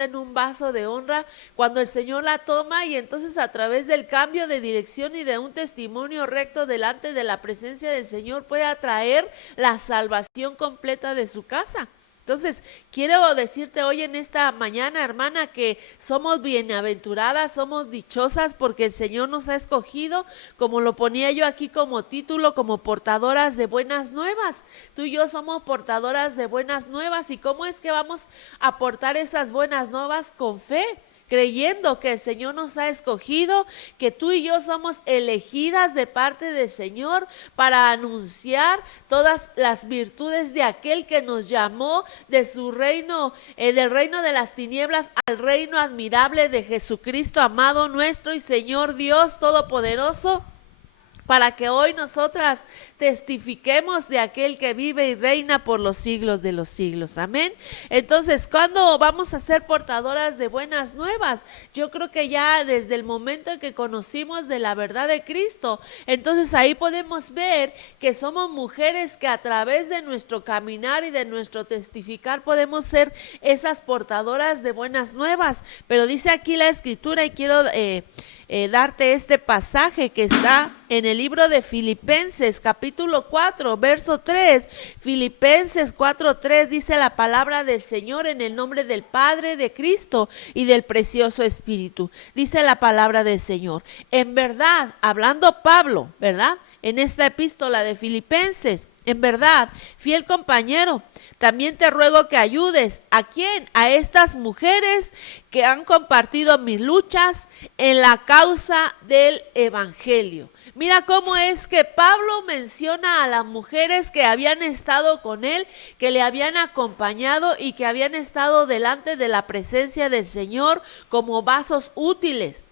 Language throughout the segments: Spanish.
en un vaso de honra cuando el Señor la toma y entonces a través del cambio de dirección y de un testimonio recto delante de la presencia del Señor puede atraer la salvación completa de su casa. Entonces, quiero decirte hoy en esta mañana, hermana, que somos bienaventuradas, somos dichosas porque el Señor nos ha escogido, como lo ponía yo aquí como título, como portadoras de buenas nuevas. Tú y yo somos portadoras de buenas nuevas. ¿Y cómo es que vamos a portar esas buenas nuevas? Con fe, creyendo que el Señor nos ha escogido, que tú y yo somos elegidas de parte del Señor para anunciar todas las virtudes de aquel que nos llamó de su reino, del reino de las tinieblas al reino admirable de Jesucristo, amado nuestro y Señor Dios Todopoderoso, para que hoy nosotras testifiquemos de aquel que vive y reina por los siglos de los siglos. Amén. Entonces, ¿cuándo vamos a ser portadoras de buenas nuevas? Yo creo que ya desde el momento en que conocimos de la verdad de Cristo, entonces ahí podemos ver que somos mujeres que a través de nuestro caminar y de nuestro testificar podemos ser esas portadoras de buenas nuevas. Pero dice aquí la Escritura y quiero darte este pasaje que está en el libro de Filipenses capítulo 4 verso 3. Filipenses 4:3 dice la palabra del Señor: en el nombre del Padre, de Cristo y del precioso Espíritu. Dice la palabra del Señor. En verdad, hablando Pablo, ¿verdad?, en esta epístola de Filipenses, en verdad, fiel compañero, también te ruego que ayudes. ¿A quién? A estas mujeres que han compartido mis luchas en la causa del Evangelio. Mira cómo es que Pablo menciona a las mujeres que habían estado con él, que le habían acompañado y que habían estado delante de la presencia del Señor como vasos útiles.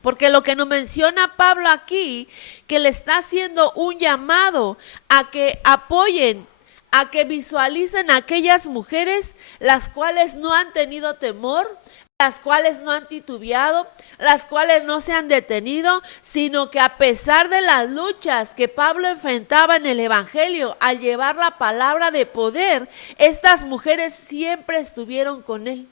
Porque lo que nos menciona Pablo aquí, que le está haciendo un llamado a que apoyen, a que visualicen a aquellas mujeres las cuales no han tenido temor, las cuales no han titubeado, las cuales no se han detenido, sino que a pesar de las luchas que Pablo enfrentaba en el Evangelio, al llevar la palabra de poder, estas mujeres siempre estuvieron con él.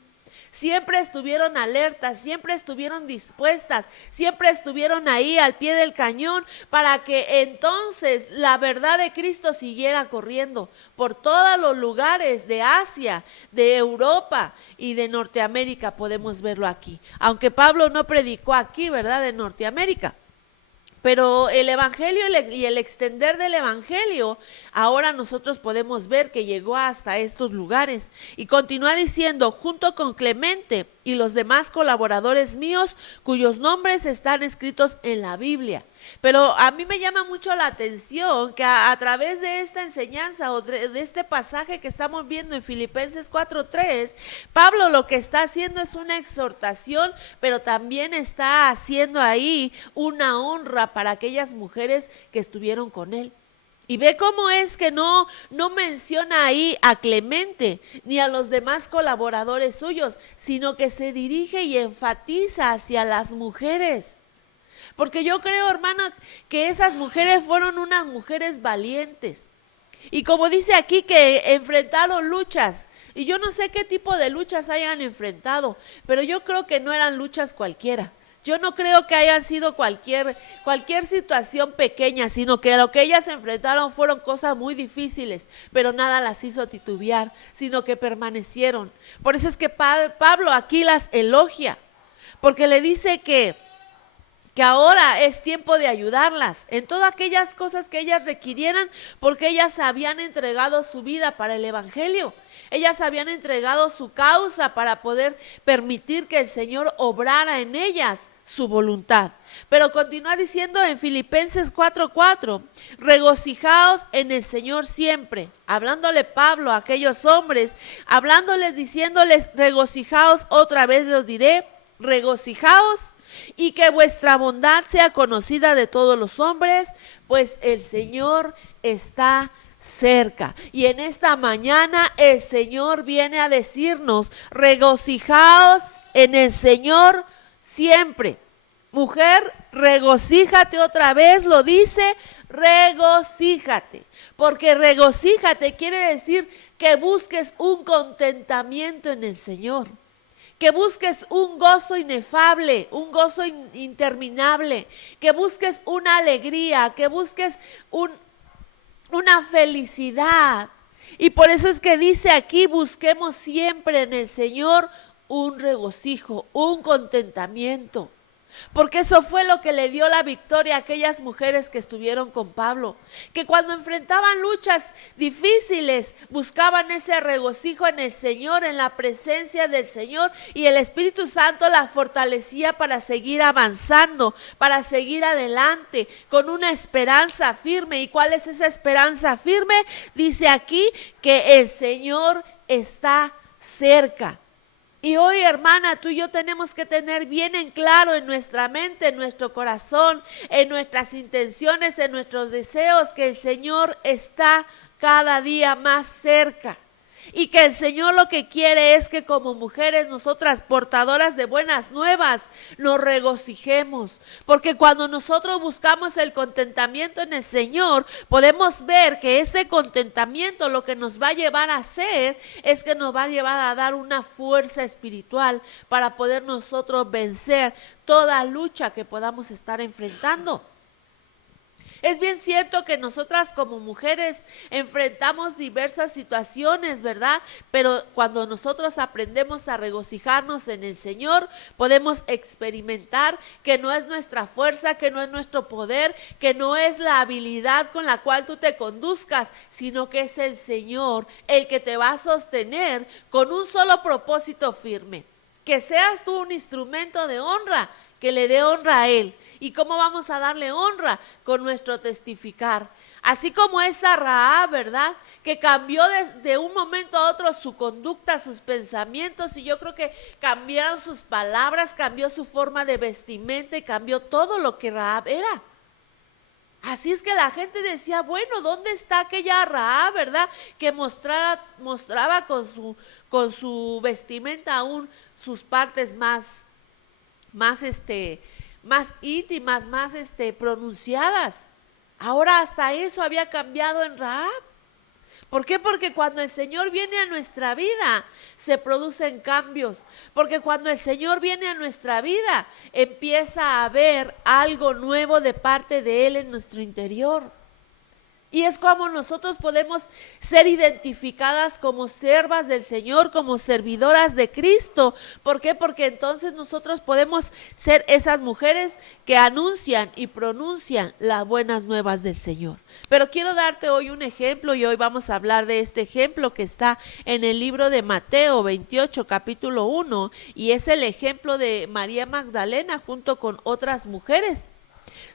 Siempre estuvieron alertas, siempre estuvieron dispuestas, siempre estuvieron ahí al pie del cañón para que entonces la verdad de Cristo siguiera corriendo por todos los lugares de Asia, de Europa y de Norteamérica. Podemos verlo aquí, aunque Pablo no predicó aquí, ¿verdad?, en Norteamérica. Pero el Evangelio y el extender del Evangelio, ahora nosotros podemos ver que llegó hasta estos lugares. Y continúa diciendo: junto con Clemente y los demás colaboradores míos, cuyos nombres están escritos en la Biblia. Pero a mí me llama mucho la atención que a través de esta enseñanza o de este pasaje que estamos viendo en Filipenses 4:3, Pablo lo que está haciendo es una exhortación, pero también está haciendo ahí una honra para aquellas mujeres que estuvieron con él. Y ve cómo es que no menciona ahí a Clemente ni a los demás colaboradores suyos, sino que se dirige y enfatiza hacia las mujeres. Porque yo creo, hermana, que esas mujeres fueron unas mujeres valientes. Y como dice aquí, que enfrentaron luchas. Y yo no sé qué tipo de luchas hayan enfrentado, pero yo creo que no eran luchas cualquiera. Yo no creo que hayan sido cualquier situación pequeña, sino que lo que ellas enfrentaron fueron cosas muy difíciles, pero nada las hizo titubear, sino que permanecieron. Por eso es que Pablo aquí las elogia, porque le dice que ahora es tiempo de ayudarlas en todas aquellas cosas que ellas requirieran, porque ellas habían entregado su vida para el Evangelio. Ellas habían entregado su causa para poder permitir que el Señor obrara en ellas su voluntad. Pero continúa diciendo en Filipenses 4:4, regocijaos en el Señor siempre. Hablándole Pablo a aquellos hombres, hablándoles, diciéndoles, regocijaos, otra vez los diré, regocijaos, y que vuestra bondad sea conocida de todos los hombres, pues el Señor está cerca. Y en esta mañana el Señor viene a decirnos: regocijaos en el Señor siempre. Mujer, regocíjate, otra vez lo dice, regocíjate. Porque regocíjate quiere decir que busques un contentamiento en el Señor. que busques un gozo inefable, un gozo interminable, que busques una alegría, que busques una felicidad. Y por eso es que dice aquí, busquemos siempre en el Señor un regocijo, un contentamiento. Porque eso fue lo que le dio la victoria a aquellas mujeres que estuvieron con Pablo, que cuando enfrentaban luchas difíciles buscaban ese regocijo en el Señor, en la presencia del Señor, y el Espíritu Santo la fortalecía para seguir avanzando, para seguir adelante con una esperanza firme. ¿Y cuál es esa esperanza firme? Dice aquí que el Señor está cerca. Y hoy, hermana, tú y yo tenemos que tener bien en claro en nuestra mente, en nuestro corazón, en nuestras intenciones, en nuestros deseos, que el Señor está cada día más cerca. Y que el Señor lo que quiere es que como mujeres, nosotras portadoras de buenas nuevas, nos regocijemos. Porque cuando nosotros buscamos el contentamiento en el Señor, podemos ver que ese contentamiento lo que nos va a llevar a hacer es que nos va a llevar a dar una fuerza espiritual para poder nosotros vencer toda lucha que podamos estar enfrentando. Es bien cierto que nosotras como mujeres enfrentamos diversas situaciones, ¿verdad? Pero cuando nosotros aprendemos a regocijarnos en el Señor, podemos experimentar que no es nuestra fuerza, que no es nuestro poder, que no es la habilidad con la cual tú te conduzcas, sino que es el Señor el que te va a sostener con un solo propósito firme. Que seas tú un instrumento de honra, que le dé honra a Él. ¿Y cómo vamos a darle honra? Con nuestro testificar. Así como esa Rahab, ¿verdad? Que cambió de un momento a otro su conducta, sus pensamientos, y yo creo que cambiaron sus palabras, cambió su forma de vestimenta y cambió todo lo que Rahab era. Así es que la gente decía, bueno, ¿dónde está aquella Rahab, verdad? Que mostraba con su vestimenta aún sus partes más íntimas, más pronunciadas. Ahora hasta eso había cambiado en Rahab. ¿Por qué? Porque cuando el Señor viene a nuestra vida, se producen cambios. Porque cuando el Señor viene a nuestra vida, empieza a haber algo nuevo de parte de Él en nuestro interior. Y es como nosotros podemos ser identificadas como siervas del Señor, como servidoras de Cristo. ¿Por qué? Porque entonces nosotros podemos ser esas mujeres que anuncian y pronuncian las buenas nuevas del Señor. Pero quiero darte hoy un ejemplo, y hoy vamos a hablar de este ejemplo que está en el libro de Mateo 28, capítulo 1, y es el ejemplo de María Magdalena junto con otras mujeres.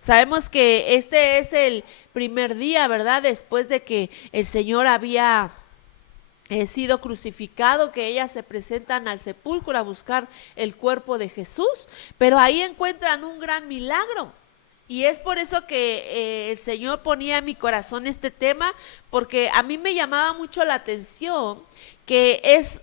Sabemos que este es el primer día, ¿verdad? Después de que el Señor había sido crucificado, que ellas se presentan al sepulcro a buscar el cuerpo de Jesús, pero ahí encuentran un gran milagro. Y es por eso que el Señor ponía en mi corazón este tema, porque a mí me llamaba mucho la atención que es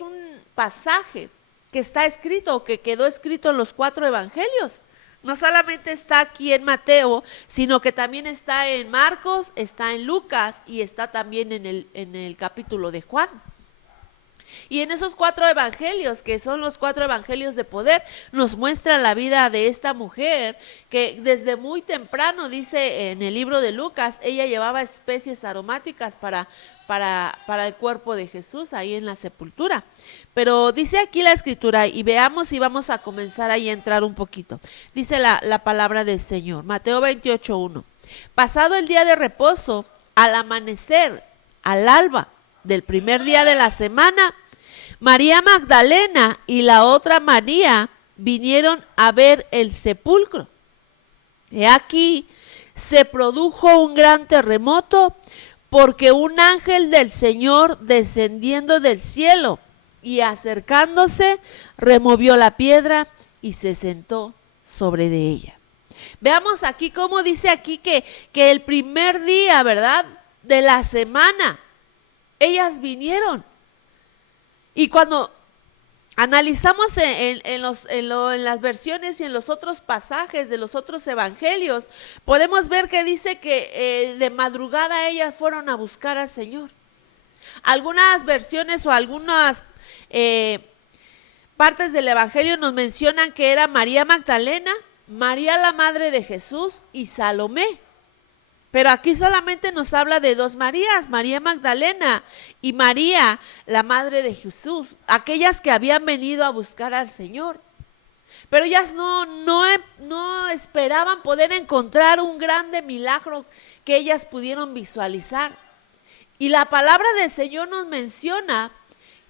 un pasaje que está escrito, o que quedó escrito en los 4 evangelios. No solamente está aquí en Mateo, sino que también está en Marcos, está en Lucas y está también en el capítulo de Juan. Y en esos 4 evangelios, que son los 4 evangelios de poder, nos muestra la vida de esta mujer que desde muy temprano, dice en el libro de Lucas, ella llevaba especies aromáticas para el cuerpo de Jesús ahí en la sepultura. Pero dice aquí la escritura, y veamos, y vamos a comenzar ahí a entrar un poquito. Dice la palabra del Señor, Mateo 28:1. Pasado el día de reposo, al amanecer, al alba del primer día de la semana, María Magdalena y la otra María vinieron a ver el sepulcro. He aquí, se produjo un gran terremoto, porque un ángel del Señor, descendiendo del cielo y acercándose, removió la piedra y se sentó sobre de ella. Veamos aquí cómo dice aquí que el primer día, ¿verdad?, de la semana, ellas vinieron. Y cuando analizamos en las versiones y en los otros pasajes de los otros evangelios, podemos ver que dice que de madrugada ellas fueron a buscar al Señor. Algunas versiones o algunas partes del Evangelio nos mencionan que era María Magdalena, María la madre de Jesús y Salomé. Pero aquí solamente nos habla de dos Marías, María Magdalena y María, la madre de Jesús, aquellas que habían venido a buscar al Señor. Pero ellas no esperaban poder encontrar un grande milagro que ellas pudieron visualizar. Y la palabra del Señor nos menciona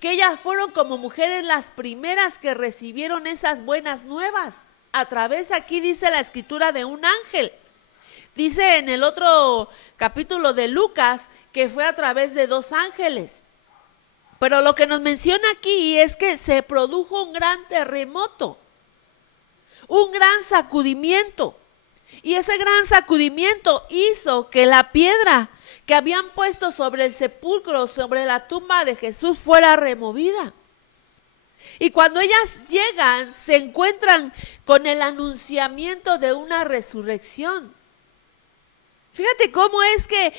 que ellas fueron como mujeres las primeras que recibieron esas buenas nuevas. A través, aquí dice la escritura, de un ángel. Dice en el otro capítulo de Lucas que fue a través de dos ángeles. Pero lo que nos menciona aquí es que se produjo un gran terremoto, un gran sacudimiento. Y ese gran sacudimiento hizo que la piedra que habían puesto sobre el sepulcro, sobre la tumba de Jesús, fuera removida. Y cuando ellas llegan, se encuentran con el anunciamiento de una resurrección. Fíjate cómo es que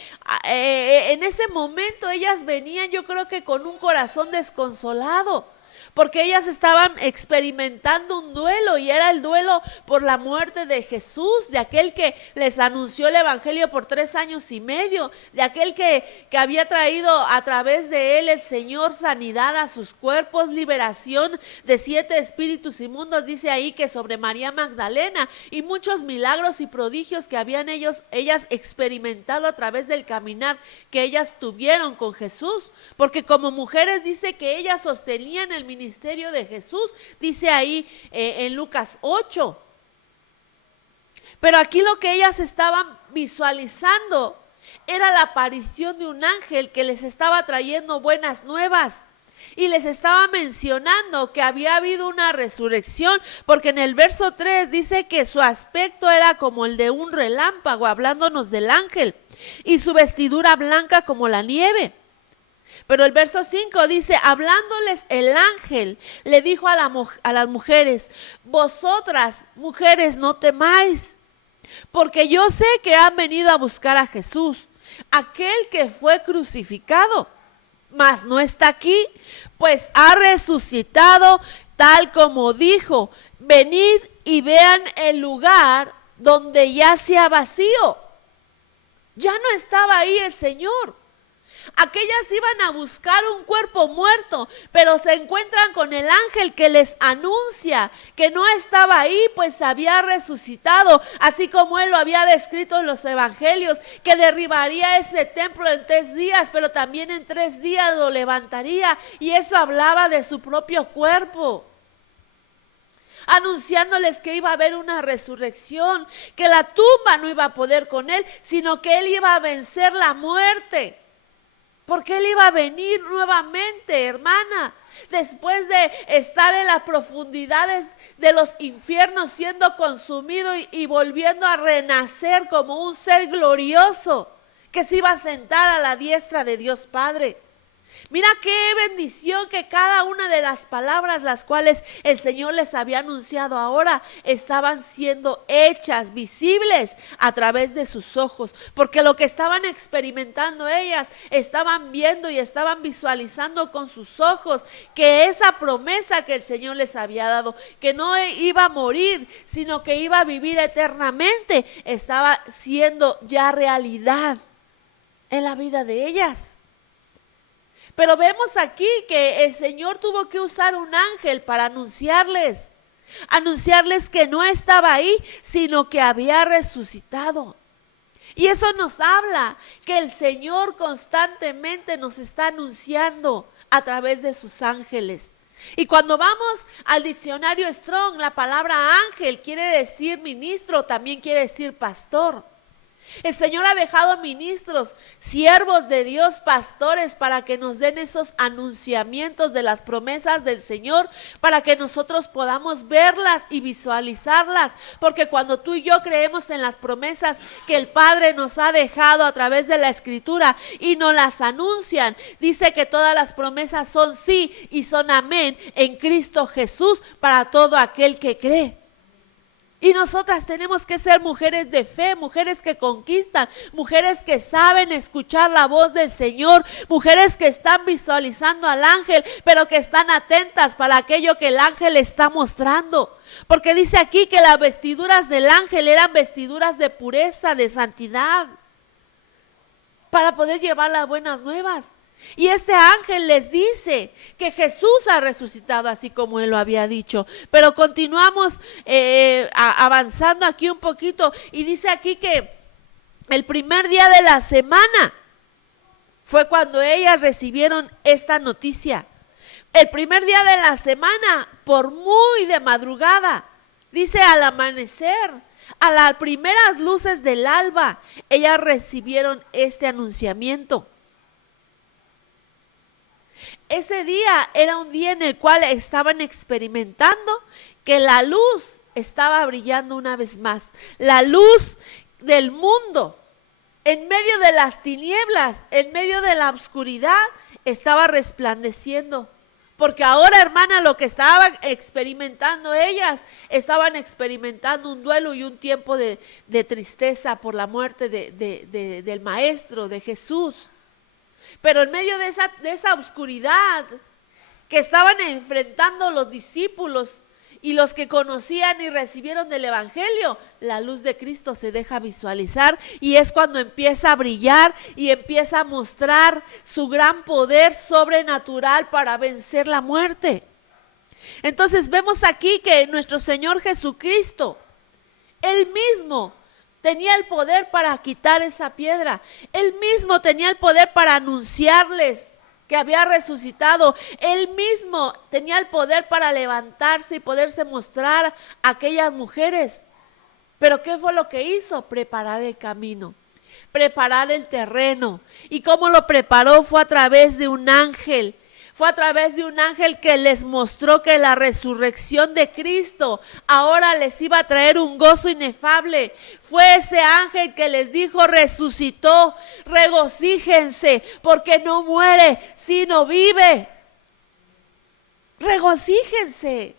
en ese momento ellas venían, yo creo que con un corazón desconsolado, porque ellas estaban experimentando un duelo, y era el duelo por la muerte de Jesús, de aquel que les anunció el Evangelio por 3 años y medio, de aquel que había traído a través de él el Señor sanidad a sus cuerpos, liberación de 7 espíritus inmundos, dice ahí que sobre María Magdalena, y muchos milagros y prodigios que habían ellas experimentado a través del caminar que ellas tuvieron con Jesús, porque como mujeres dice que ellas sostenían el ministerio de Jesús, dice ahí en Lucas 8. Pero aquí lo que ellas estaban visualizando era la aparición de un ángel que les estaba trayendo buenas nuevas. Y les estaba mencionando que había habido una resurrección, porque en el verso 3 dice que su aspecto era como el de un relámpago, hablándonos del ángel, y su vestidura blanca como la nieve. Pero el verso 5 dice, hablándoles el ángel, le dijo a las mujeres: vosotras, mujeres, no temáis, porque yo sé que han venido a buscar a Jesús, aquel que fue crucificado, mas no está aquí, pues ha resucitado tal como dijo. Venid y vean el lugar donde yacía vacío. Ya no estaba ahí el Señor. Aquellas iban a buscar un cuerpo muerto, pero se encuentran con el ángel que les anuncia que no estaba ahí, pues había resucitado, así como él lo había descrito en los evangelios, que derribaría ese templo en 3 días, pero también en 3 días lo levantaría, y eso hablaba de su propio cuerpo, anunciándoles que iba a haber una resurrección, que la tumba no iba a poder con él, sino que él iba a vencer la muerte. Porque él iba a venir nuevamente, hermana, después de estar en las profundidades de los infiernos, siendo consumido y volviendo a renacer como un ser glorioso que se iba a sentar a la diestra de Dios Padre. Mira qué bendición que cada una de las palabras las cuales el Señor les había anunciado ahora estaban siendo hechas visibles a través de sus ojos, porque lo que estaban experimentando ellas, estaban viendo y estaban visualizando con sus ojos que esa promesa que el Señor les había dado, que no iba a morir, sino que iba a vivir eternamente, estaba siendo ya realidad en la vida de ellas. Pero vemos aquí que el Señor tuvo que usar un ángel para anunciarles que no estaba ahí, sino que había resucitado. Y eso nos habla que el Señor constantemente nos está anunciando a través de sus ángeles. Y cuando vamos al diccionario Strong, la palabra ángel quiere decir ministro, también quiere decir pastor. El Señor ha dejado ministros, siervos de Dios, pastores, para que nos den esos anunciamientos de las promesas del Señor, para que nosotros podamos verlas y visualizarlas, porque cuando tú y yo creemos en las promesas que el Padre nos ha dejado a través de la Escritura y nos las anuncian, dice que todas las promesas son sí y son amén en Cristo Jesús para todo aquel que cree. Y nosotras tenemos que ser mujeres de fe, mujeres que conquistan, mujeres que saben escuchar la voz del Señor, mujeres que están visualizando al ángel, pero que están atentas para aquello que el ángel está mostrando. Porque dice aquí que las vestiduras del ángel eran vestiduras de pureza, de santidad, para poder llevar las buenas nuevas. Y este ángel les dice que Jesús ha resucitado así como él lo había dicho. Pero continuamos avanzando aquí un poquito y dice aquí que el primer día de la semana fue cuando ellas recibieron esta noticia. El primer día de la semana, por muy de madrugada, dice al amanecer, a las primeras luces del alba, ellas recibieron este anunciamiento. Ese día era un día en el cual estaban experimentando que la luz estaba brillando una vez más. La luz del mundo, en medio de las tinieblas, en medio de la oscuridad, estaba resplandeciendo. Porque ahora, hermana, lo que estaban experimentando ellas, estaban experimentando un duelo y un tiempo de tristeza por la muerte del Maestro, de Jesús. Pero en medio de esa oscuridad que estaban enfrentando los discípulos y los que conocían y recibieron del Evangelio, la luz de Cristo se deja visualizar y es cuando empieza a brillar y empieza a mostrar su gran poder sobrenatural para vencer la muerte. Entonces vemos aquí que nuestro Señor Jesucristo, Él mismo tenía el poder para quitar esa piedra. Él mismo tenía el poder para anunciarles que había resucitado. Él mismo tenía el poder para levantarse y poderse mostrar a aquellas mujeres. Pero ¿qué fue lo que hizo? Preparar el camino, preparar el terreno. ¿Y cómo lo preparó? Fue a través de un ángel. Fue a través de un ángel que les mostró que la resurrección de Cristo ahora les iba a traer un gozo inefable. Fue ese ángel que les dijo: resucitó, regocíjense, porque no muere, sino vive. Regocíjense.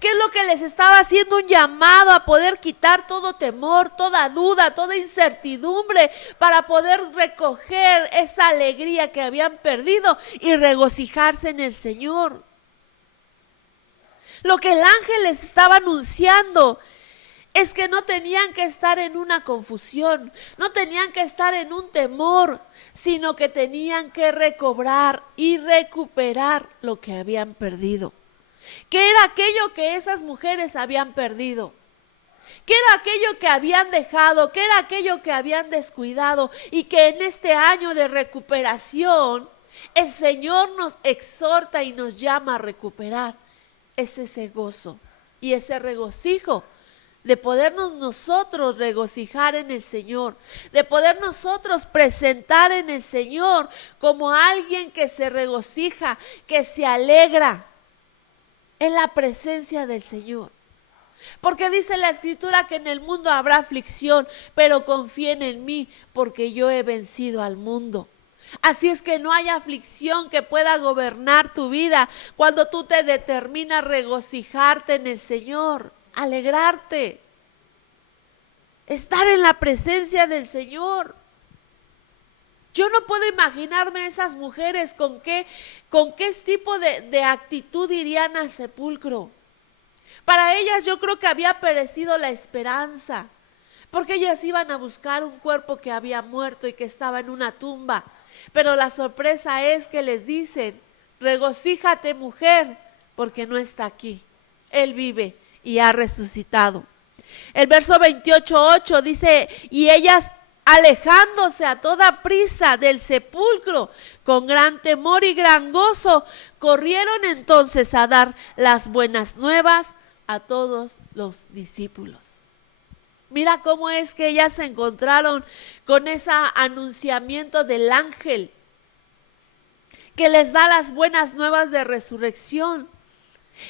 ¿Qué es lo que les estaba haciendo? Un llamado a poder quitar todo temor, toda duda, toda incertidumbre, para poder recoger esa alegría que habían perdido y regocijarse en el Señor. Lo que el ángel les estaba anunciando es que no tenían que estar en una confusión, no tenían que estar en un temor, sino que tenían que recobrar y recuperar lo que habían perdido. ¿Qué era aquello que esas mujeres habían perdido? ¿Qué era aquello que habían dejado? ¿Qué era aquello que habían descuidado? Y que en este año de recuperación el Señor nos exhorta y nos llama a recuperar. Es ese gozo y ese regocijo de podernos nosotros regocijar en el Señor, de poder nosotros presentar en el Señor como alguien que se regocija, que se alegra en la presencia del Señor. Porque dice la Escritura que en el mundo habrá aflicción, pero confíen en mí porque yo he vencido al mundo. Así es que no hay aflicción que pueda gobernar tu vida cuando tú te determinas regocijarte en el Señor, alegrarte, estar en la presencia del Señor. Yo no puedo imaginarme esas mujeres con qué tipo de actitud irían al sepulcro. Para ellas yo creo que había perecido la esperanza, porque ellas iban a buscar un cuerpo que había muerto y que estaba en una tumba. Pero la sorpresa es que les dicen: regocíjate, mujer, porque no está aquí. Él vive y ha resucitado. El verso 28:8 dice: y ellas, alejándose a toda prisa del sepulcro, con gran temor y gran gozo, corrieron entonces a dar las buenas nuevas a todos los discípulos. Mira cómo es que ellas se encontraron con ese anunciamiento del ángel que les da las buenas nuevas de resurrección.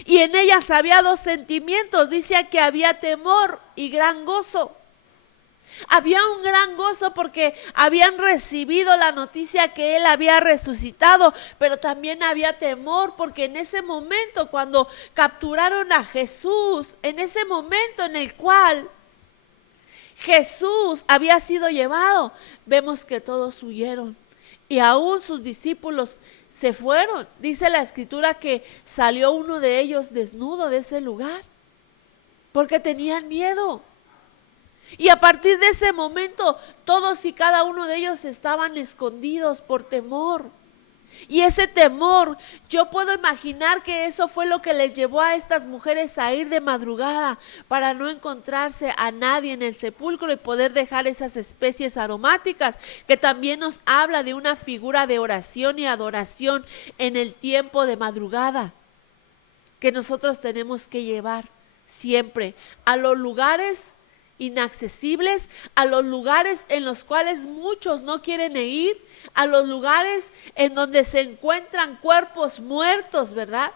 Y en ellas había dos sentimientos, dice que había temor y gran gozo. Había un gran gozo porque habían recibido la noticia que él había resucitado, pero también había temor porque en ese momento cuando capturaron a Jesús, en ese momento en el cual Jesús había sido llevado, vemos que todos huyeron y aún sus discípulos se fueron. Dice la escritura que salió uno de ellos desnudo de ese lugar porque tenían miedo. Y a partir de ese momento, todos y cada uno de ellos estaban escondidos por temor. Y ese temor, yo puedo imaginar que eso fue lo que les llevó a estas mujeres a ir de madrugada para no encontrarse a nadie en el sepulcro y poder dejar esas especies aromáticas, que también nos habla de una figura de oración y adoración en el tiempo de madrugada, que nosotros tenemos que llevar siempre a los lugares inaccesibles, a los lugares en los cuales muchos no quieren ir, a los lugares en donde se encuentran cuerpos muertos, ¿verdad?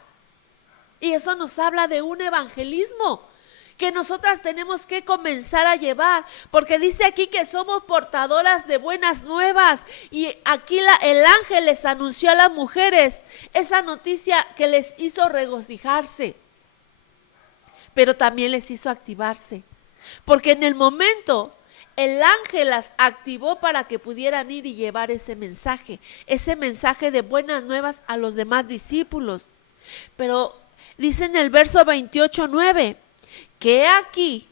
Y eso nos habla de un evangelismo que nosotras tenemos que comenzar a llevar, porque dice aquí que somos portadoras de buenas nuevas, y aquí el ángel les anunció a las mujeres esa noticia que les hizo regocijarse, pero también les hizo activarse. Porque en el momento el ángel las activó para que pudieran ir y llevar ese mensaje de buenas nuevas a los demás discípulos. Pero dice en el verso 28:9, que aquí,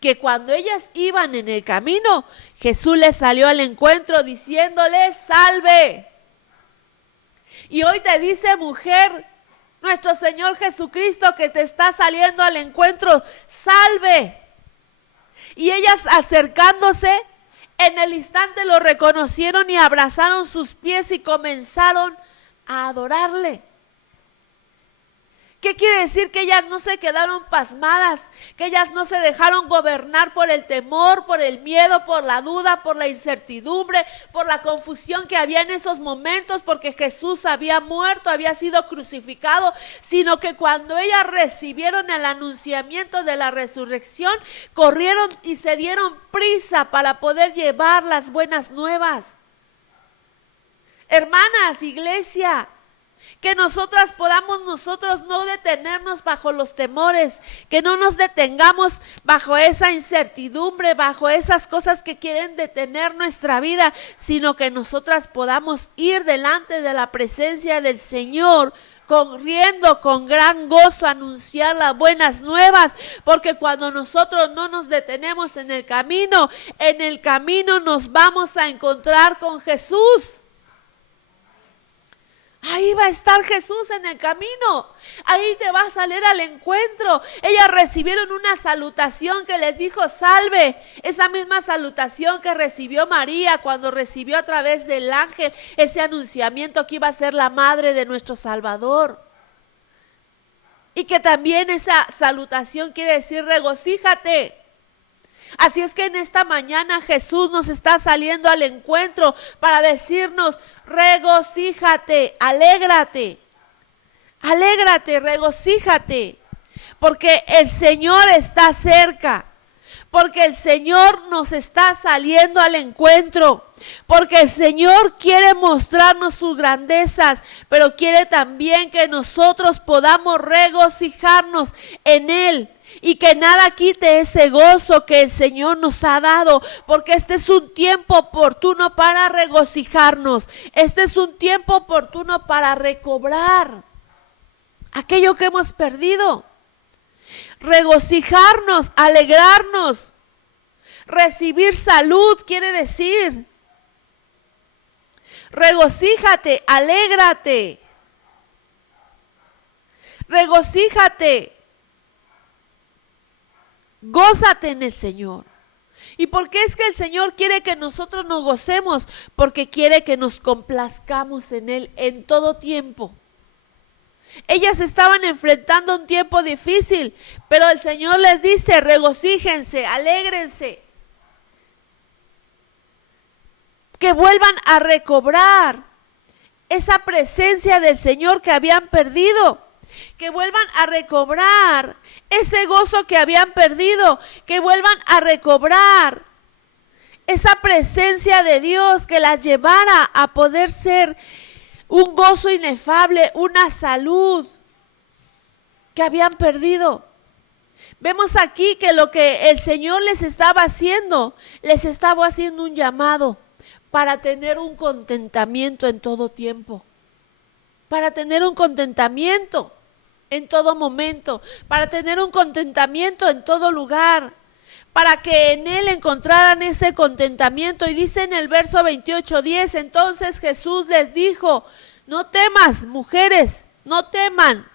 que cuando ellas iban en el camino, Jesús les salió al encuentro diciéndoles: salve. Y hoy te dice, mujer, nuestro Señor Jesucristo que te está saliendo al encuentro: salve. Y ellas, acercándose, en el instante lo reconocieron y abrazaron sus pies y comenzaron a adorarle. ¿Qué quiere decir? Que ellas no se quedaron pasmadas, que ellas no se dejaron gobernar por el temor, por el miedo, por la duda, por la incertidumbre, por la confusión que había en esos momentos, porque Jesús había muerto, había sido crucificado, sino que cuando ellas recibieron el anunciamiento de la resurrección, corrieron y se dieron prisa para poder llevar las buenas nuevas. Hermanas, iglesia, que nosotros no detenernos bajo los temores, que no nos detengamos bajo esa incertidumbre, bajo esas cosas que quieren detener nuestra vida, sino que nosotras podamos ir delante de la presencia del Señor, corriendo con gran gozo a anunciar las buenas nuevas, porque cuando nosotros no nos detenemos en el camino nos vamos a encontrar con Jesús. Ahí va a estar Jesús en el camino, ahí te va a salir al encuentro. Ellas recibieron una salutación que les dijo: salve, esa misma salutación que recibió María cuando recibió a través del ángel ese anunciamiento que iba a ser la madre de nuestro Salvador. Y que también esa salutación quiere decir: regocíjate. Así es que en esta mañana Jesús nos está saliendo al encuentro para decirnos: regocíjate, alégrate, regocíjate, porque el Señor está cerca, porque el Señor nos está saliendo al encuentro, porque el Señor quiere mostrarnos sus grandezas, pero quiere también que nosotros podamos regocijarnos en Él. Y que nada quite ese gozo que el Señor nos ha dado, porque este es un tiempo oportuno para regocijarnos. Este es un tiempo oportuno para recobrar aquello que hemos perdido. Regocijarnos, alegrarnos, recibir salud quiere decir: regocíjate, alégrate, regocíjate. Gózate en el Señor. ¿Y por qué es que el Señor quiere que nosotros nos gocemos? Porque quiere que nos complazcamos en Él en todo tiempo. Ellas estaban enfrentando un tiempo difícil, pero el Señor les dice: regocíjense, alégrense. Que vuelvan a recobrar esa presencia del Señor que habían perdido. Que vuelvan a recobrar ese gozo que habían perdido, que vuelvan a recobrar esa presencia de Dios que las llevara a poder ser un gozo inefable, una salud que habían perdido. Vemos aquí que lo que el Señor les estaba haciendo un llamado para tener un contentamiento en todo tiempo, para tener un contentamiento en todo momento, para tener un contentamiento en todo lugar, para que en Él encontraran ese contentamiento. Y dice en el verso 28:10, entonces Jesús les dijo, no temas, mujeres, no teman.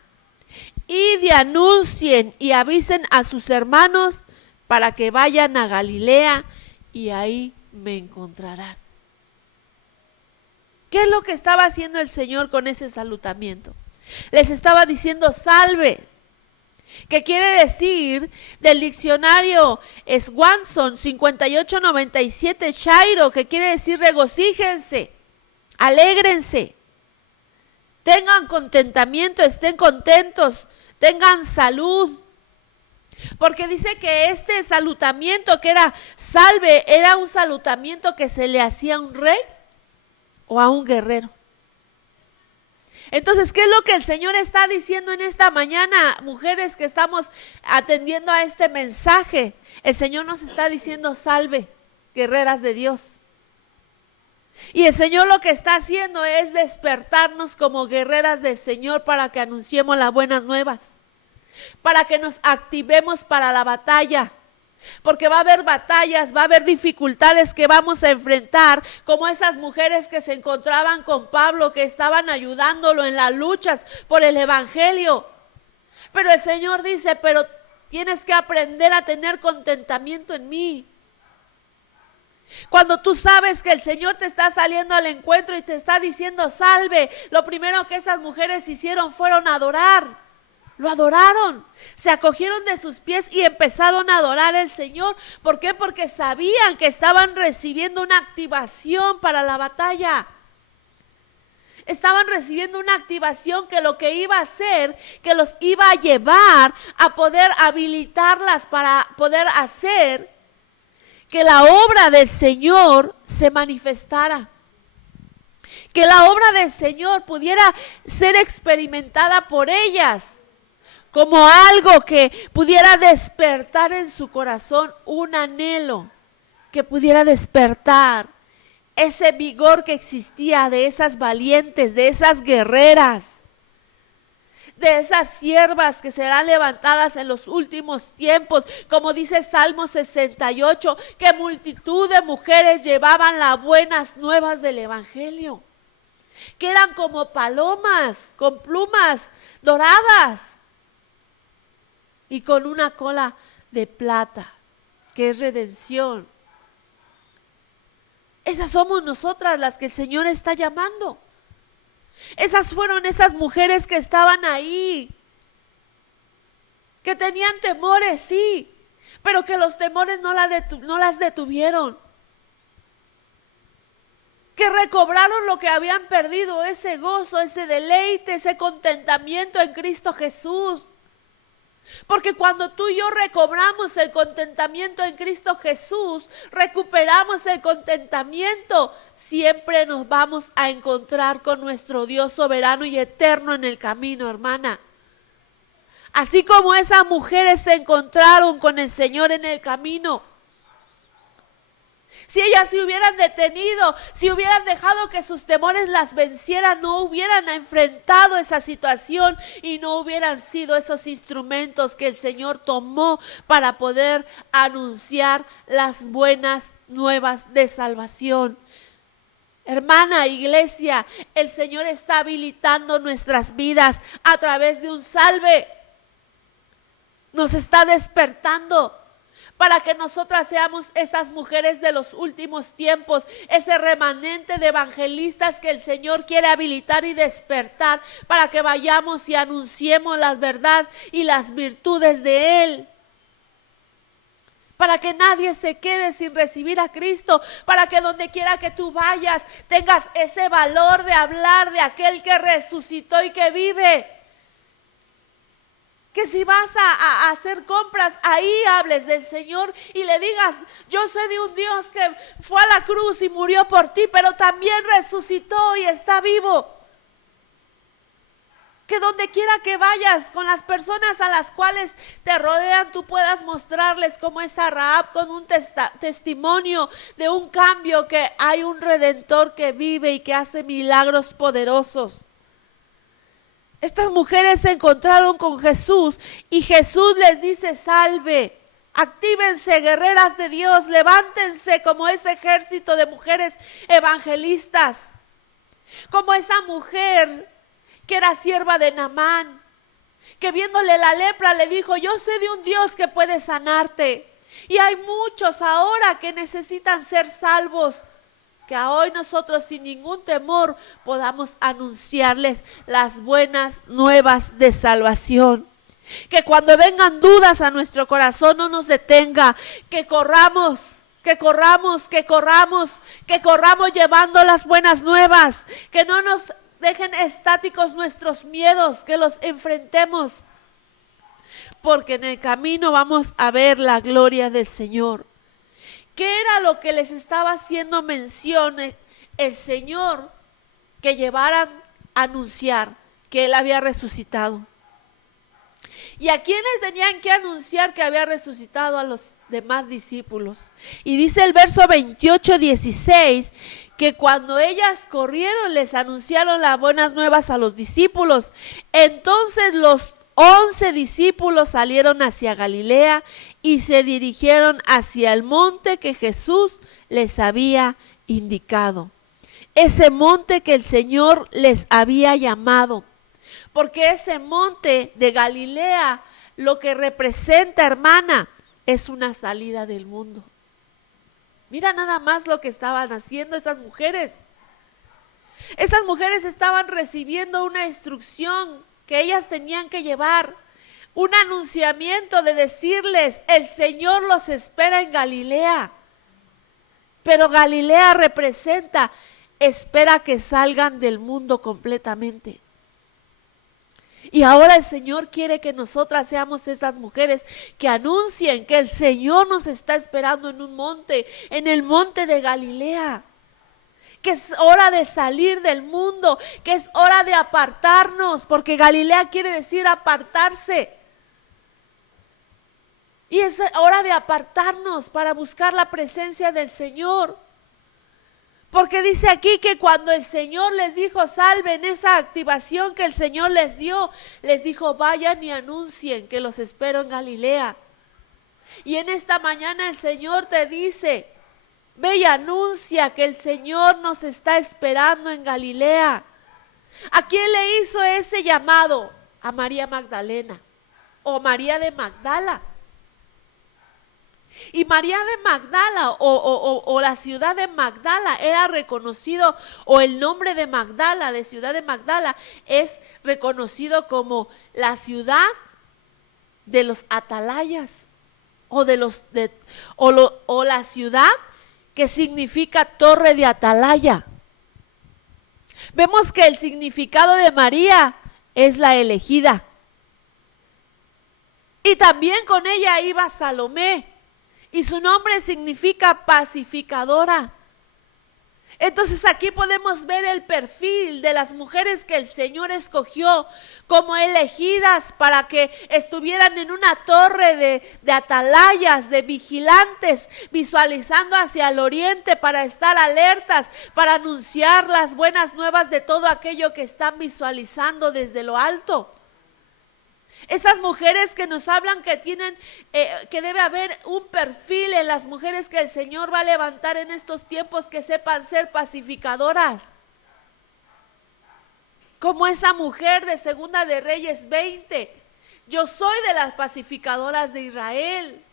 Id y anuncien y avisen a sus hermanos para que vayan a Galilea y ahí me encontrarán. ¿Qué es lo que estaba haciendo el Señor con ese salutamiento? Les estaba diciendo salve, que quiere decir del diccionario Swanson 5897 Shairo, que quiere decir regocíjense, alégrense, tengan contentamiento, estén contentos, tengan salud. Porque dice que este salutamiento que era salve, era un salutamiento que se le hacía a un rey o a un guerrero. Entonces, ¿qué es lo que el Señor está diciendo en esta mañana, mujeres que estamos atendiendo a este mensaje? El Señor nos está diciendo salve, guerreras de Dios. Y el Señor lo que está haciendo es despertarnos como guerreras del Señor para que anunciemos las buenas nuevas, para que nos activemos para la batalla. Porque va a haber batallas, va a haber dificultades que vamos a enfrentar, como esas mujeres que se encontraban con Pablo, que estaban ayudándolo en las luchas por el evangelio. Pero el Señor dice, pero tienes que aprender a tener contentamiento en mí. Cuando tú sabes que el Señor te está saliendo al encuentro y te está diciendo salve, lo primero que esas mujeres hicieron fueron adorar. Lo adoraron, se acogieron de sus pies y empezaron a adorar al Señor. ¿Por qué? Porque sabían que estaban recibiendo una activación para la batalla. Estaban recibiendo una activación que lo que iba a hacer, que los iba a llevar a poder habilitarlas para poder hacer que la obra del Señor se manifestara. Que la obra del Señor pudiera ser experimentada por ellas como algo que pudiera despertar en su corazón un anhelo, que pudiera despertar ese vigor que existía de esas valientes, de esas guerreras, de esas siervas que serán levantadas en los últimos tiempos, como dice Salmo 68, que multitud de mujeres llevaban las buenas nuevas del evangelio, que eran como palomas con plumas doradas y con una cola de plata, que es redención. Esas somos nosotras las que el Señor está llamando. Esas fueron esas mujeres que estaban ahí, que tenían temores, sí, pero que los temores no las detuvieron, que recobraron lo que habían perdido, ese gozo, ese deleite, ese contentamiento en Cristo Jesús. Porque cuando tú y yo recobramos el contentamiento en Cristo Jesús, recuperamos el contentamiento, siempre nos vamos a encontrar con nuestro Dios soberano y eterno en el camino, hermana. Así como esas mujeres se encontraron con el Señor en el camino. Si ellas se hubieran detenido, si hubieran dejado que sus temores las vencieran, no hubieran enfrentado esa situación y no hubieran sido esos instrumentos que el Señor tomó para poder anunciar las buenas nuevas de salvación. Hermana, iglesia, el Señor está habilitando nuestras vidas a través de un salve. Nos está despertando para que nosotras seamos esas mujeres de los últimos tiempos, ese remanente de evangelistas que el Señor quiere habilitar y despertar para que vayamos y anunciemos la verdad y las virtudes de Él. Para que nadie se quede sin recibir a Cristo, para que donde quiera que tú vayas tengas ese valor de hablar de aquel que resucitó y que vive. Que si vas a hacer compras, ahí hables del Señor y le digas, yo sé de un Dios que fue a la cruz y murió por ti, pero también resucitó y está vivo. Que donde quiera que vayas, con las personas a las cuales te rodean, tú puedas mostrarles como esa Rahab con un testimonio de un cambio, que hay un Redentor que vive y que hace milagros poderosos. Estas mujeres se encontraron con Jesús y Jesús les dice: salve, actívense, guerreras de Dios, levántense como ese ejército de mujeres evangelistas, como esa mujer que era sierva de Naamán, que viéndole la lepra le dijo: yo sé de un Dios que puede sanarte. Y hay muchos ahora que necesitan ser salvos, que hoy nosotros sin ningún temor podamos anunciarles las buenas nuevas de salvación. Que cuando vengan dudas a nuestro corazón no nos detenga, que corramos llevando las buenas nuevas, que no nos dejen estáticos nuestros miedos, que los enfrentemos, porque en el camino vamos a ver la gloria del Señor. ¿Qué era lo que les estaba haciendo mención el Señor? Que llevaran a anunciar que Él había resucitado. ¿Y a quiénes tenían que anunciar que había resucitado? A los demás discípulos. Y dice el verso 28-16, que cuando ellas corrieron les anunciaron las buenas nuevas a los discípulos. Entonces los 11 discípulos salieron hacia Galilea y se dirigieron hacia el monte que Jesús les había indicado. Ese monte que el Señor les había llamado. Porque ese monte de Galilea lo que representa, hermana, es una salida del mundo. Mira nada más lo que estaban haciendo esas mujeres. Esas mujeres estaban recibiendo una instrucción que ellas tenían que llevar, un anunciamiento de decirles: el Señor los espera en Galilea. Pero Galilea representa, espera que salgan del mundo completamente. Y ahora el Señor quiere que nosotras seamos esas mujeres que anuncien que el Señor nos está esperando en un monte, en el monte de Galilea. Que es hora de salir del mundo, que es hora de apartarnos, porque Galilea quiere decir apartarse. Y es hora de apartarnos para buscar la presencia del Señor. Porque dice aquí que cuando el Señor les dijo salven, esa activación que el Señor les dio, les dijo: vayan y anuncien que los espero en Galilea. Y en esta mañana el Señor te dice: ve y anuncia que el Señor nos está esperando en Galilea. ¿A quién le hizo ese llamado? A María Magdalena o María de Magdala. Y María de Magdala o la ciudad de Magdala era reconocido, o el nombre de Magdala, de ciudad de Magdala, es reconocido como la ciudad de los atalayas, o la ciudad que significa torre de atalaya. Vemos que el significado de María es la elegida. Y también con ella iba Salomé. Y su nombre significa pacificadora. Entonces aquí podemos ver el perfil de las mujeres que el Señor escogió como elegidas para que estuvieran en una torre de atalayas, de vigilantes, visualizando hacia el oriente para estar alertas, para anunciar las buenas nuevas de todo aquello que están visualizando desde lo alto. Esas mujeres que nos hablan que tienen, que debe haber un perfil en las mujeres que el Señor va a levantar en estos tiempos, que sepan ser pacificadoras. Como esa mujer de Segunda de Reyes 20. Yo soy de las pacificadoras de Israel.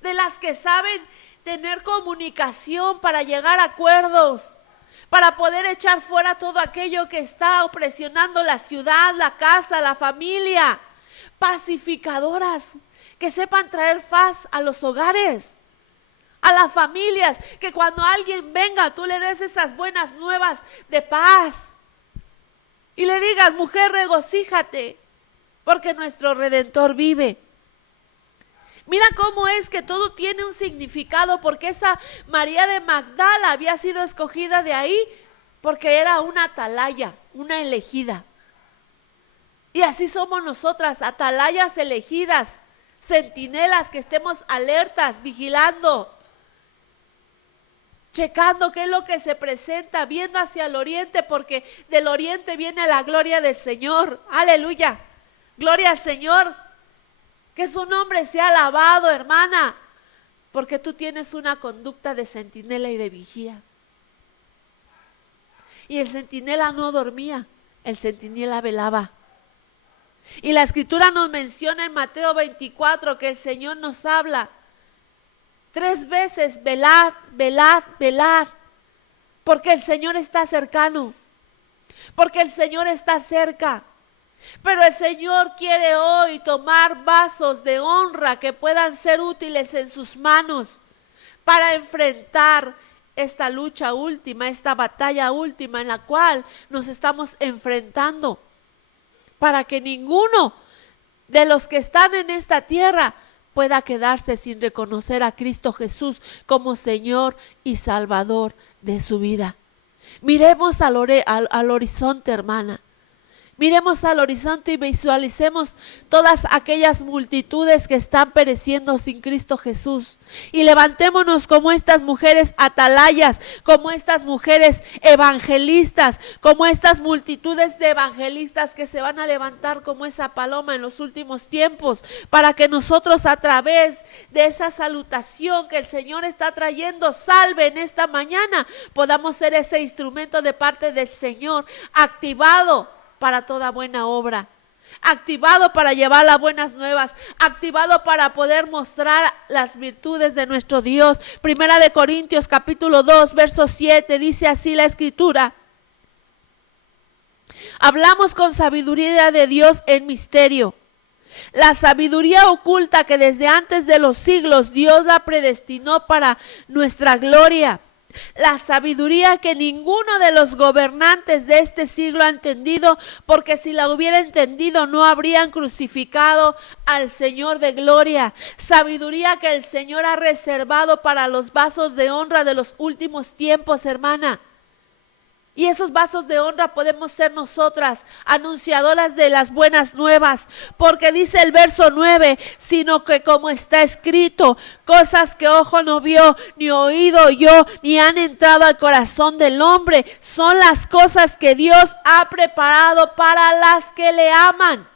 De las que saben tener comunicación para llegar a acuerdos, para poder echar fuera todo aquello que está opresionando la ciudad, la casa, la familia. Pacificadoras, que sepan traer paz a los hogares, a las familias, que cuando alguien venga tú le des esas buenas nuevas de paz y le digas: mujer, regocíjate, porque nuestro Redentor vive. Mira cómo es que todo tiene un significado, porque esa María de Magdala había sido escogida de ahí porque era una atalaya, una elegida. Y así somos nosotras, atalayas elegidas, centinelas, que estemos alertas, vigilando, checando qué es lo que se presenta, viendo hacia el oriente, porque del oriente viene la gloria del Señor. Aleluya, gloria al Señor. Que su nombre sea alabado, hermana, porque tú tienes una conducta de centinela y de vigía. Y el centinela no dormía, el centinela velaba. Y la escritura nos menciona en Mateo 24 que el Señor nos habla 3 veces: velad, velad, velad, porque el Señor está cercano, porque el Señor está cerca. Pero el Señor quiere hoy tomar vasos de honra que puedan ser útiles en sus manos para enfrentar esta lucha última, esta batalla última en la cual nos estamos enfrentando, para que ninguno de los que están en esta tierra pueda quedarse sin reconocer a Cristo Jesús como Señor y Salvador de su vida. Miremos al horizonte, hermana. Miremos al horizonte y visualicemos todas aquellas multitudes que están pereciendo sin Cristo Jesús. Y levantémonos como estas mujeres atalayas, como estas mujeres evangelistas, como estas multitudes de evangelistas que se van a levantar como esa paloma en los últimos tiempos, para que nosotros, a través de esa salutación que el Señor está trayendo, salve en esta mañana, podamos ser ese instrumento de parte del Señor, activado para toda buena obra, activado para llevar las buenas nuevas, activado para poder mostrar las virtudes de nuestro Dios. Primera de Corintios capítulo 2 verso 7 dice así la escritura: hablamos con sabiduría de Dios en misterio, la sabiduría oculta que desde antes de los siglos Dios la predestinó para nuestra gloria. La sabiduría que ninguno de los gobernantes de este siglo ha entendido, porque si la hubiera entendido no habrían crucificado al Señor de gloria. Sabiduría que el Señor ha reservado para los vasos de honra de los últimos tiempos, hermana. Y esos vasos de honra podemos ser nosotras, anunciadoras de las buenas nuevas, porque dice el verso 9, sino que como está escrito, cosas que ojo no vio, ni oído yo, ni han entrado al corazón del hombre, son las cosas que Dios ha preparado para las que le aman.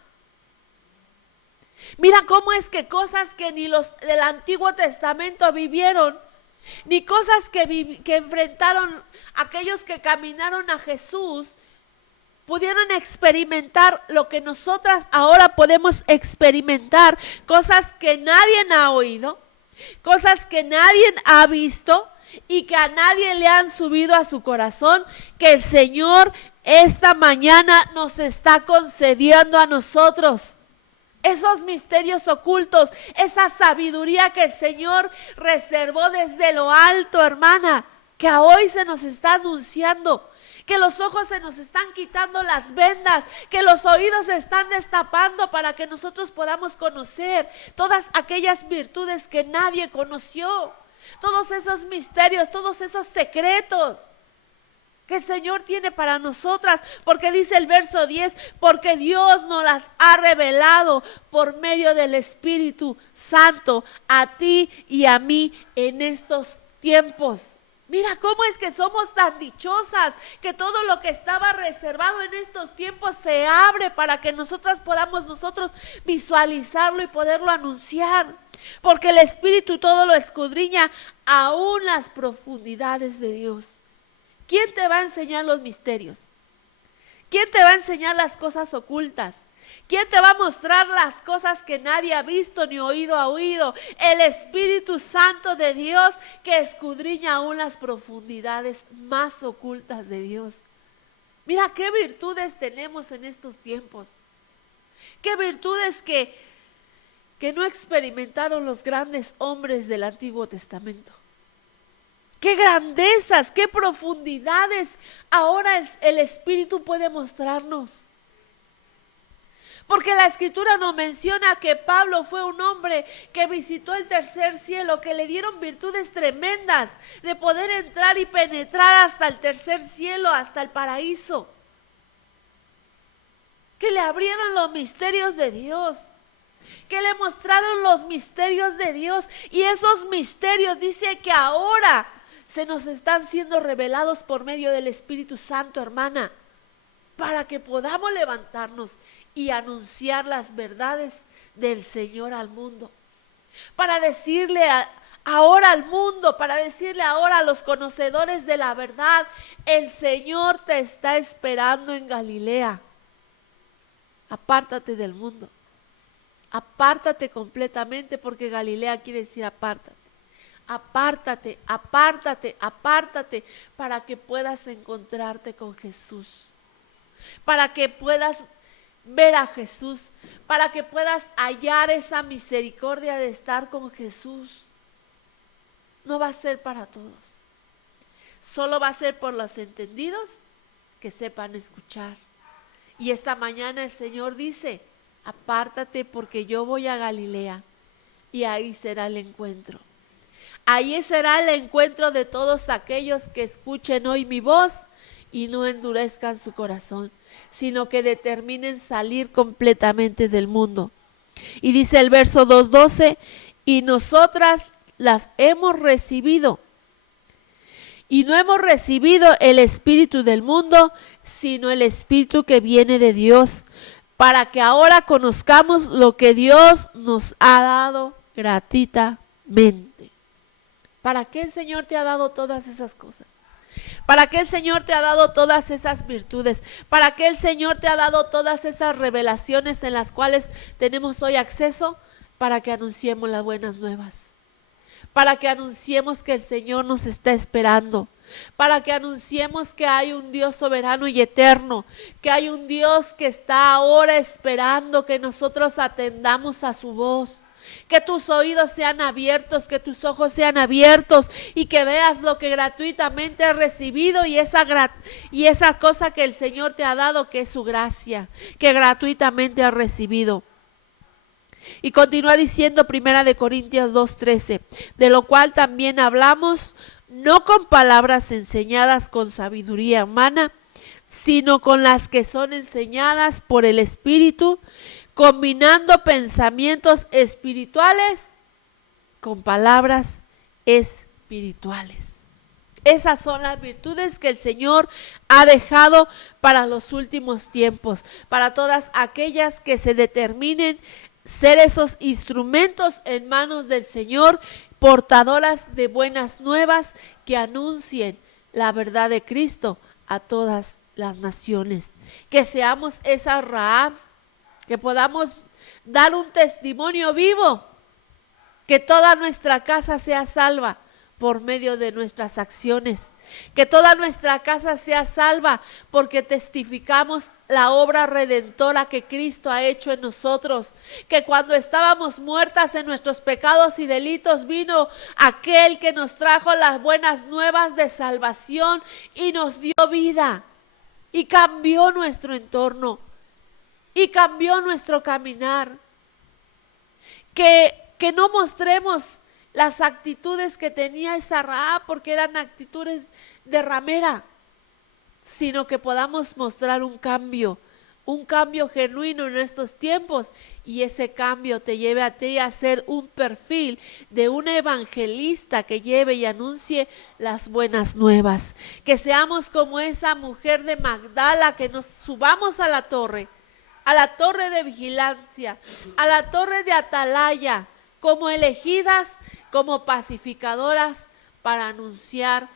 Mira cómo es que cosas que ni los del Antiguo Testamento vivieron, ni cosas que enfrentaron aquellos que caminaron a Jesús, pudieron experimentar lo que nosotras ahora podemos experimentar. Cosas que nadie ha oído, cosas que nadie ha visto y que a nadie le han subido a su corazón, que el Señor esta mañana nos está concediendo a nosotros. Esos misterios ocultos, esa sabiduría que el Señor reservó desde lo alto, hermana, que a hoy se nos está anunciando, que los ojos se nos están quitando las vendas, que los oídos se están destapando para que nosotros podamos conocer todas aquellas virtudes que nadie conoció, todos esos misterios, todos esos secretos que el Señor tiene para nosotras, porque dice el verso 10, porque Dios nos las ha revelado por medio del Espíritu Santo a ti y a mí en estos tiempos. Mira cómo es que somos tan dichosas, que todo lo que estaba reservado en estos tiempos se abre para que nosotros podamos visualizarlo y poderlo anunciar. Porque el Espíritu todo lo escudriña, aún las profundidades de Dios. ¿Quién te va a enseñar los misterios? ¿Quién te va a enseñar las cosas ocultas? ¿Quién te va a mostrar las cosas que nadie ha visto ni oído ha oído? El Espíritu Santo de Dios, que escudriña aún las profundidades más ocultas de Dios. Mira qué virtudes tenemos en estos tiempos. Qué virtudes que no experimentaron los grandes hombres del Antiguo Testamento. Qué grandezas, qué profundidades ahora el Espíritu puede mostrarnos. Porque la Escritura nos menciona que Pablo fue un hombre que visitó el tercer cielo, que le dieron virtudes tremendas de poder entrar y penetrar hasta el tercer cielo, hasta el paraíso. Que le abrieron los misterios de Dios, que le mostraron los misterios de Dios. Y esos misterios dice que ahora se nos están siendo revelados por medio del Espíritu Santo, hermana, para que podamos levantarnos y anunciar las verdades del Señor al mundo. Para decirle ahora al mundo, para decirle ahora a los conocedores de la verdad, el Señor te está esperando en Galilea. Apártate del mundo. Apártate completamente, porque Galilea quiere decir apártate. Apártate, apártate, apártate, para que puedas encontrarte con Jesús. Para que puedas ver a Jesús, para que puedas hallar esa misericordia de estar con Jesús. No va a ser para todos. Solo va a ser por los entendidos que sepan escuchar. Y esta mañana el Señor dice, apártate porque yo voy a Galilea y ahí será el encuentro. Ahí será el encuentro de todos aquellos que escuchen hoy mi voz y no endurezcan su corazón, sino que determinen salir completamente del mundo. Y dice el verso 2:12, y nosotras las hemos recibido, y no hemos recibido el espíritu del mundo, sino el espíritu que viene de Dios, para que ahora conozcamos lo que Dios nos ha dado gratuitamente. ¿Para qué el Señor te ha dado todas esas cosas? ¿Para qué el Señor te ha dado todas esas virtudes? ¿Para qué el Señor te ha dado todas esas revelaciones en las cuales tenemos hoy acceso? Para que anunciemos las buenas nuevas. Para que anunciemos que el Señor nos está esperando. Para que anunciemos que hay un Dios soberano y eterno. Que hay un Dios que está ahora esperando que nosotros atendamos a su voz. Que tus oídos sean abiertos, que tus ojos sean abiertos y que veas lo que gratuitamente has recibido y esa cosa que el Señor te ha dado, que es su gracia, que gratuitamente has recibido. Y continúa diciendo 1 Corintios 2:13, de lo cual también hablamos, no con palabras enseñadas con sabiduría humana, sino con las que son enseñadas por el Espíritu, combinando pensamientos espirituales con palabras espirituales. Esas son las virtudes que el Señor ha dejado para los últimos tiempos, para todas aquellas que se determinen ser esos instrumentos en manos del Señor, portadoras de buenas nuevas que anuncien la verdad de Cristo a todas las naciones. Que seamos esas Rahabs, que podamos dar un testimonio vivo, que toda nuestra casa sea salva por medio de nuestras acciones, que toda nuestra casa sea salva porque testificamos la obra redentora que Cristo ha hecho en nosotros, que cuando estábamos muertas en nuestros pecados y delitos vino aquel que nos trajo las buenas nuevas de salvación y nos dio vida y cambió nuestro entorno. Y cambió nuestro caminar. Que no mostremos las actitudes que tenía esa Rahab porque eran actitudes de ramera, sino que podamos mostrar un cambio genuino en estos tiempos, y ese cambio te lleve a ti a ser un perfil de un evangelista que lleve y anuncie las buenas nuevas. Que seamos como esa mujer de Magdala, que nos subamos a la torre de vigilancia, a la torre de atalaya, como elegidas, como pacificadoras, para anunciar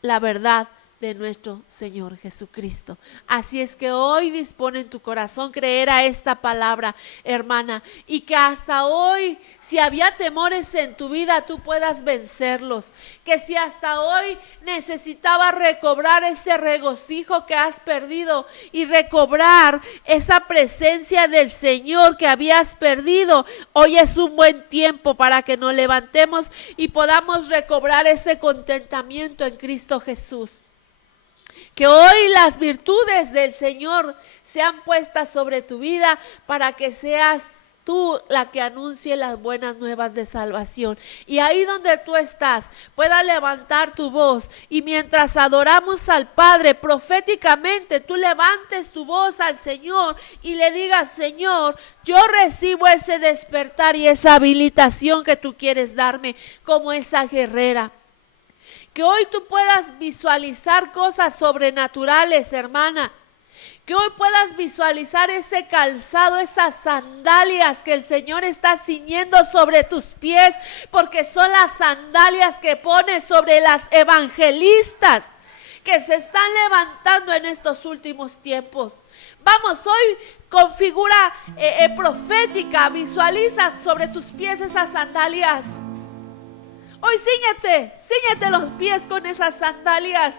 la verdad de nuestro Señor Jesucristo. Así es que hoy dispone en tu corazón creer a esta palabra, hermana, y que hasta hoy, si había temores en tu vida, tú puedas vencerlos. Que si hasta hoy necesitabas recobrar ese regocijo que has perdido y recobrar esa presencia del Señor que habías perdido, hoy es un buen tiempo para que nos levantemos y podamos recobrar ese contentamiento en Cristo Jesús. Que hoy las virtudes del Señor sean puestas sobre tu vida para que seas tú la que anuncie las buenas nuevas de salvación. Y ahí donde tú estás, puedas levantar tu voz. Y mientras adoramos al Padre proféticamente, tú levantes tu voz al Señor y le digas: Señor, yo recibo ese despertar y esa habilitación que tú quieres darme como esa guerrera. Que hoy tú puedas visualizar cosas sobrenaturales, hermana. Que hoy puedas visualizar ese calzado, esas sandalias que el Señor está ciñendo sobre tus pies, porque son las sandalias que pone sobre las evangelistas que se están levantando en estos últimos tiempos. Vamos, hoy con figura profética, visualiza sobre tus pies esas sandalias. Hoy ciñete los pies con esas sandalias.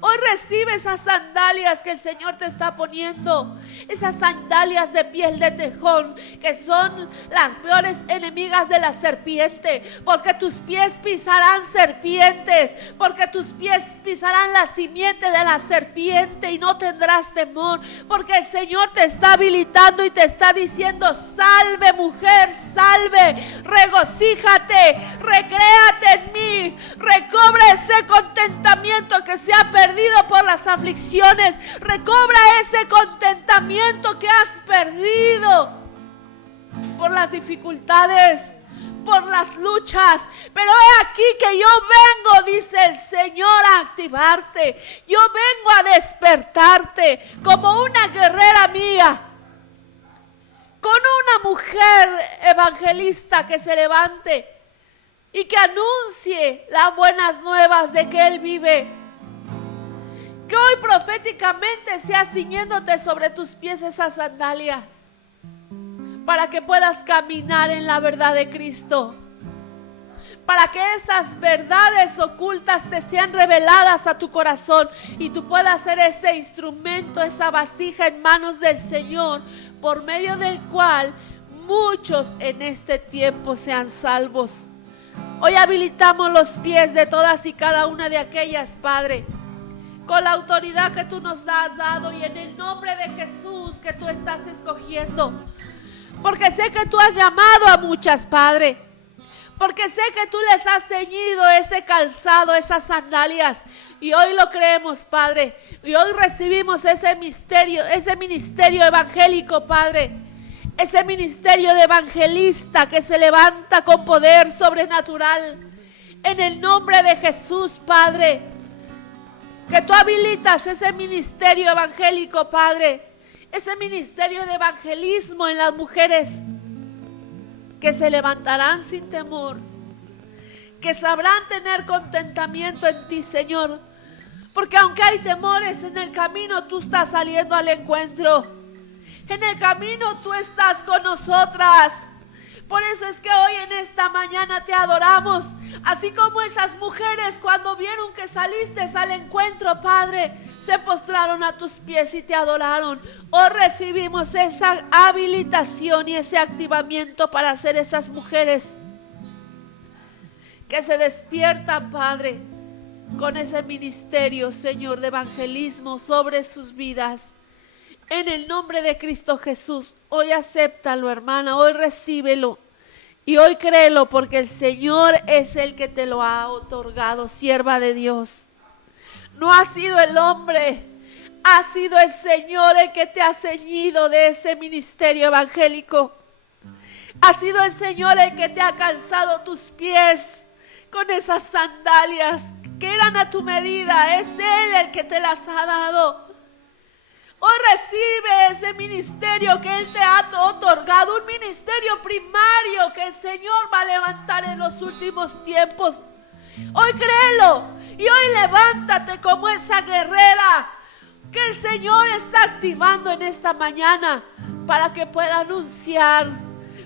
Hoy recibe esas sandalias que el Señor te está poniendo. Esas sandalias de piel de tejón, que son las peores enemigas de la serpiente. Porque tus pies pisarán serpientes. Porque tus pies pisarán la simiente de la serpiente y no tendrás temor. Porque el Señor te está habilitando y te está diciendo: salve, mujer, salve. Regocíjate, recréate en mí. Recobra ese contentamiento que se ha perdido por las aflicciones. Recobra ese contentamiento que has perdido por las dificultades, por las luchas. Pero he aquí que yo vengo, dice el Señor, a activarte. Yo vengo a despertarte como una guerrera mía, con una mujer evangelista que se levante y que anuncie las buenas nuevas de que Él vive. Que hoy proféticamente sea ciñéndote sobre tus pies esas sandalias, para que puedas caminar en la verdad de Cristo, para que esas verdades ocultas te sean reveladas a tu corazón y tú puedas ser ese instrumento, esa vasija en manos del Señor, por medio del cual muchos en este tiempo sean salvos. Hoy habilitamos los pies de todas y cada una de aquellas, Padre, con la autoridad que tú nos has dado y en el nombre de Jesús que tú estás escogiendo. Porque sé que tú has llamado a muchas, Padre. Porque sé que tú les has ceñido ese calzado, esas sandalias. Y hoy lo creemos, Padre. Y hoy recibimos ese ministerio evangélico, Padre. Ese ministerio de evangelista que se levanta con poder sobrenatural. En el nombre de Jesús, Padre. Que tú habilitas ese ministerio evangélico, Padre. Ese ministerio de evangelismo en las mujeres que se levantarán sin temor. Que sabrán tener contentamiento en ti, Señor. Porque aunque hay temores en el camino, tú estás saliendo al encuentro. En el camino tú estás con nosotras. Por eso es que hoy en esta mañana te adoramos. Así como esas mujeres cuando vieron que saliste al encuentro, Padre, se postraron a tus pies y te adoraron. Hoy recibimos esa habilitación y ese activamiento para ser esas mujeres que se despiertan, Padre, con ese ministerio, Señor, de evangelismo sobre sus vidas. En el nombre de Cristo Jesús, hoy acéptalo, hermana, hoy recíbelo. Y hoy créelo, porque el Señor es el que te lo ha otorgado, sierva de Dios. No ha sido el hombre, ha sido el Señor el que te ha ceñido de ese ministerio evangélico. Ha sido el Señor el que te ha calzado tus pies con esas sandalias que eran a tu medida. Es Él el que te las ha dado. Hoy recibe ese ministerio que Él te ha otorgado, un ministerio primario que el Señor va a levantar en los últimos tiempos. Hoy créelo y hoy levántate como esa guerrera que el Señor está activando en esta mañana para que pueda anunciar,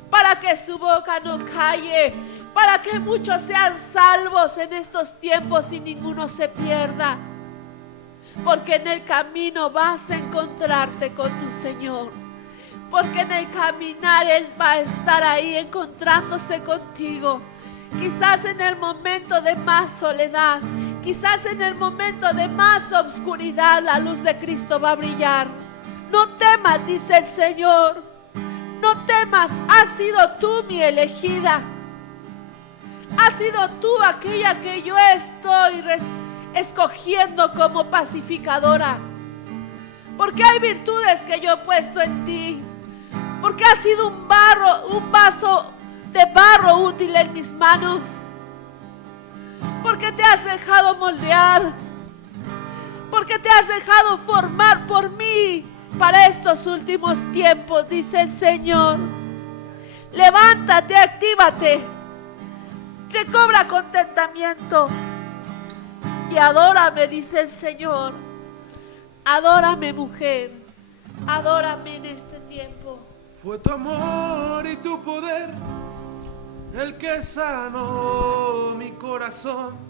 para que su boca no calle, para que muchos sean salvos en estos tiempos y ninguno se pierda. Porque en el camino vas a encontrarte con tu Señor. Porque en el caminar Él va a estar ahí encontrándose contigo. Quizás en el momento de más soledad. Quizás en el momento de más oscuridad la luz de Cristo va a brillar. No temas, dice el Señor. No temas, has sido tú mi elegida. Has sido tú aquella que yo estoy escogiendo como pacificadora. Porque hay virtudes que yo he puesto en ti. Porque has sido un vaso de barro útil en mis manos. Porque te has dejado moldear. Porque te has dejado formar por mí para estos últimos tiempos, dice el Señor. Levántate, actívate. Recobra contentamiento. Y adórame, dice el Señor. Adórame, mujer. Adórame en este tiempo. Fue tu amor y tu poder el que sanó mi corazón.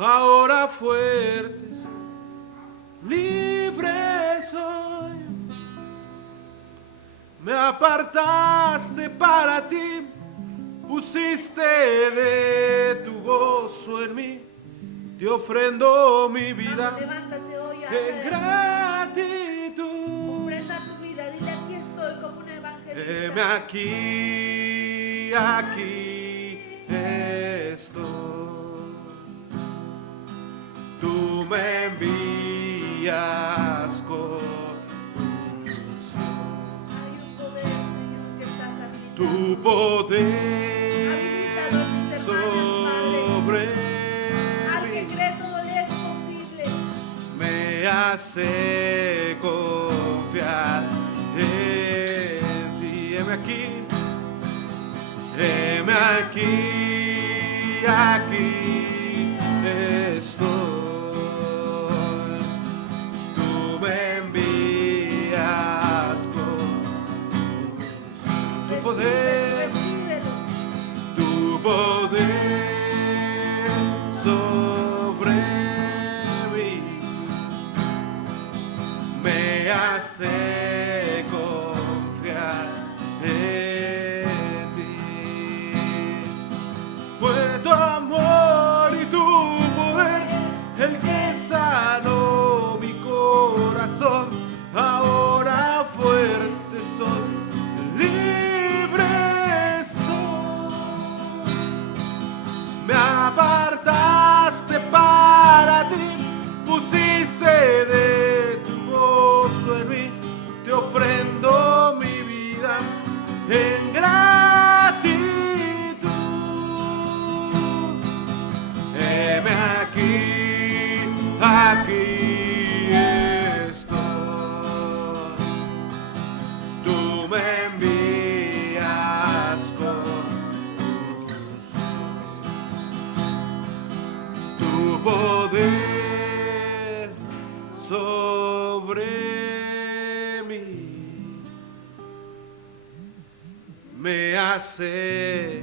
Ahora fuerte soy, libre soy. Me apartaste para ti, pusiste de tu gozo en mí. Te ofrendo mi vida. Vamos, levántate hoy en gratitud. Ofrenda tu vida, dile: aquí estoy como un evangelista. Heme aquí, aquí estoy. Tú me envías con unción. Hay un poder, Señor, que estás habilitando. Tu poder Habilítalo, mis hermanas, sobre Padre. Al que mí cree todo le es posible. me hace confiar en ti. Heme aquí, aquí estoy. Tú me envías con tu poder, Recíbelo. tu poder sobre mí me hace confiar en ti. Fue tu amor y tu poder el que sanó mi corazón. Ahora fuerte soy, libre soy. Me apartaste para ti, pusiste de tu gozo en mí. Te ofrendo mi vida en gratitud. Heme aquí, aquí estoy. Tú me envías con tu poder sobre mí me hace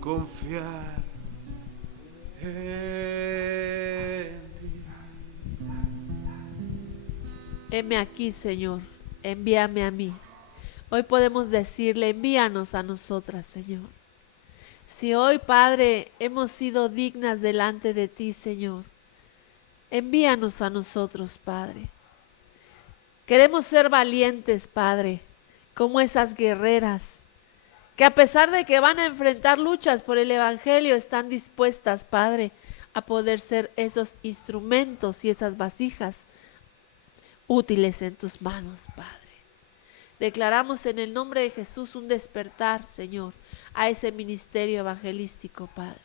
confiar en ti. Heme aquí, Señor, envíame a mí. Hoy podemos decirle: envíanos a nosotras, Señor. Si hoy, Padre, hemos sido dignas delante de ti, Señor, envíanos a nosotros, Padre. Queremos ser valientes, Padre, como esas guerreras que a pesar de que van a enfrentar luchas por el Evangelio, están dispuestas, Padre, a poder ser esos instrumentos y esas vasijas útiles en tus manos, Padre. Declaramos en el nombre de Jesús un despertar, Señor, a ese ministerio evangelístico, Padre.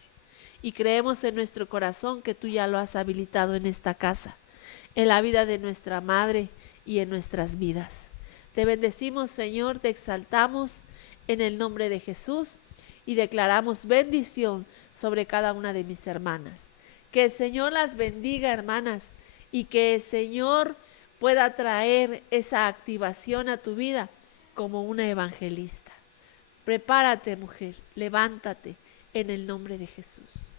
Y creemos en nuestro corazón que tú ya lo has habilitado en esta casa, en la vida de nuestra madre y en nuestras vidas. Te bendecimos, Señor, te exaltamos en el nombre de Jesús y declaramos bendición sobre cada una de mis hermanas. Que el Señor las bendiga, hermanas, y que el Señor pueda traer esa activación a tu vida como una evangelista. Prepárate, mujer, levántate en el nombre de Jesús.